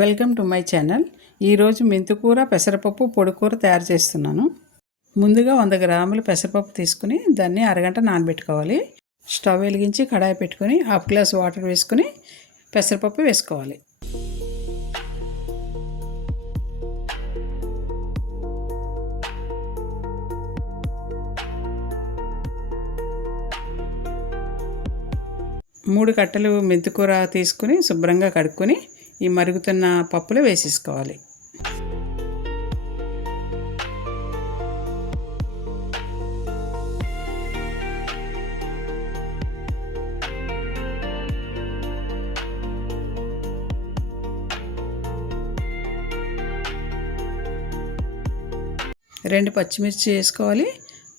Welcome to my channel. ఈరోజు మెంతికూర పెసరపప్పు పొడికూర తయారు చేస్తున్నాను. ముందుగా 100 గ్రాముల పెసరపప్పు తీసుకుని దాన్ని అరగంట నానబెట్టుకోవాలి. స్టవ్ వెలిగించి కడాయి పెట్టుకుని హాఫ్ గ్లాస్ వాటర్ వేసుకుని పెసరపప్పు వేసుకోవాలి. మూడు కట్టలు మెంతికూర తీసుకుని శుభ్రంగా కడుక్కొని ఈ మరుగుతున్న పప్పులో వేసేసుకోవాలి. రెండు పచ్చిమిర్చి వేసుకోవాలి.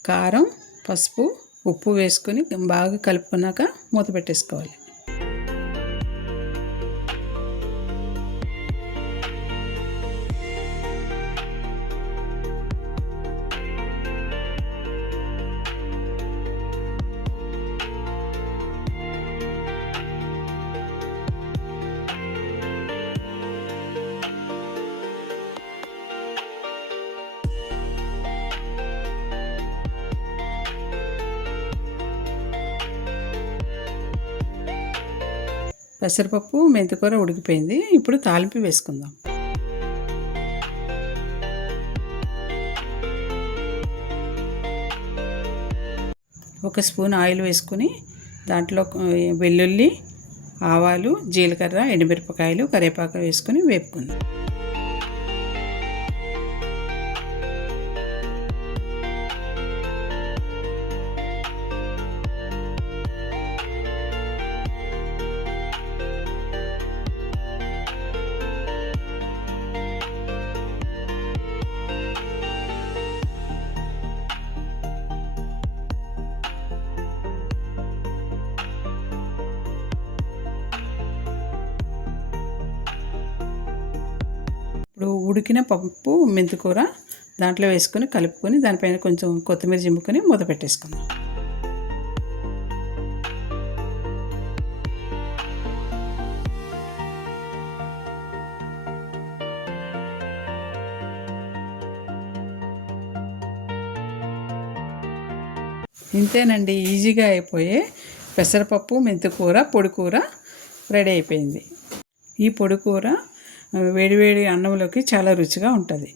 కారం, పసుపు, ఉప్పు వేసుకొని బాగా కలుపుకున్నాక మూత పెట్టేసుకోవాలి. పెసరపప్పు, మెంతికూర ఉడికిపోయింది. ఇప్పుడు తాలింపు వేసుకుందాం. ఒక స్పూన్ ఆయిల్ వేసుకుని దాంట్లో వెల్లుల్లి, ఆవాలు, జీలకర్ర, ఎండుమిరపకాయలు, కరివేపాకు వేసుకుని వేపుకుందాం. ఇప్పుడు ఉడికిన పప్పు, మెంతికూర దాంట్లో వేసుకొని కలుపుకొని దానిపైన కొంచెం కొత్తిమీర జిమ్ముకొని మూత పెట్టేసుకుందాం. ఇంతేనండి, ఈజీగా అయిపోయే పెసరపప్పు, మెంతికూర పొడికూర రెడీ అయిపోయింది. ఈ పొడికూర వేడివేడి అన్నంలోకి చాలా రుచిగా ఉంటుంది.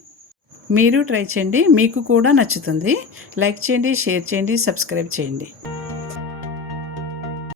మీరు ట్రై చేయండి, మీకు కూడా నచ్చుతుంది. లైక్ చేయండి, షేర్ చేయండి, సబ్స్క్రైబ్ చేయండి.